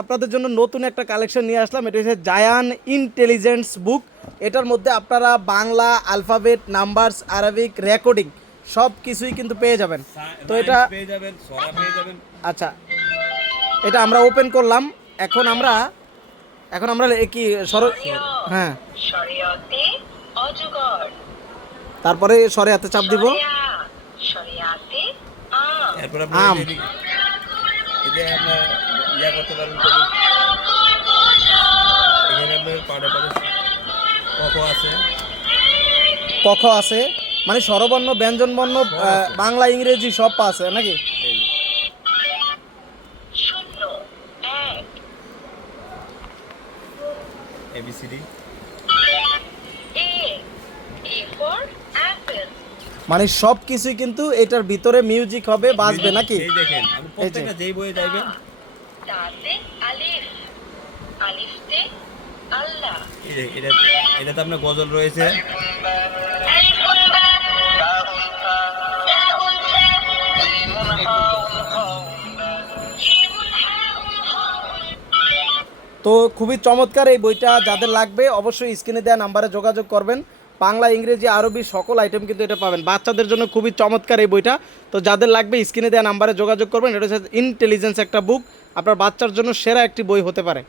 আপনাদের জন্য নতুন একটা কালেকশন নিয়ে আসলাম। এটা হচ্ছে জায়ান ইন্টেলিজেন্স বুক। এটার মধ্যে আপনারা Bangla alphabet, numbers, Arabic, recording সব কিছুই কিন্তু পেয়ে যাবেন। তো এটা পেয়ে যাবেন, সরা পেয়ে যাবেন। আচ্ছা, এটা আমরা ওপেন করলাম। এখন আমরা কি হ্যাঁ, শরিয়তে অজগর, তারপরে সরে হাতে চাপ দিব। শরিয়াতে আম, এরপর আম। এটা আপনার ইয়া করতে পারেন। এখানে আপনার পাড়ে পাড়ে কফ আছে, কখ আছে, মানে স্বরবর্ণ, ব্যঞ্জনবর্ণ, আছে। বাংলা ইংরেজি সব আছে নাকি? এই শূন্য, এক, A B C D. A, A for apple, মানে সব কিছুই কিন্তু এটার ভিতরে মিউজিক হবে, বাজবে নাকি? এই দেখেন, আপনি প্রত্যেকটা যেই বইয়ে যাইবেন। তাতে আলিফ, আলিফতে আল্লাহ, এই যে এটা তো আপনার গজল রয়েছে। আলিফুন বা, তাউন ফা, তাউন ফা, মিমুন হাউন হাউন বা, জিমুন হাউন হাউন। তো খুবই চমৎকার এই বইটা। যাদের লাগবে অবশ্যই স্ক্রিনে দেওয়া নাম্বারে যোগাযোগ করবেন। বাংলা, ইংরেজি, আরবি সকল আইটেম কিন্তু এটা পাবেন। বাচ্চাদের জন্য খুবই চমৎকার এই বইটা। তো যাদের লাগবে স্ক্রিনে দেওয়া নাম্বারে যোগাযোগ করবেন। এটা হচ্ছে ইন্টেলিজেন্স একটা বুক, আপনার বাচ্চার জন্য সেরা একটি বই হতে পারে।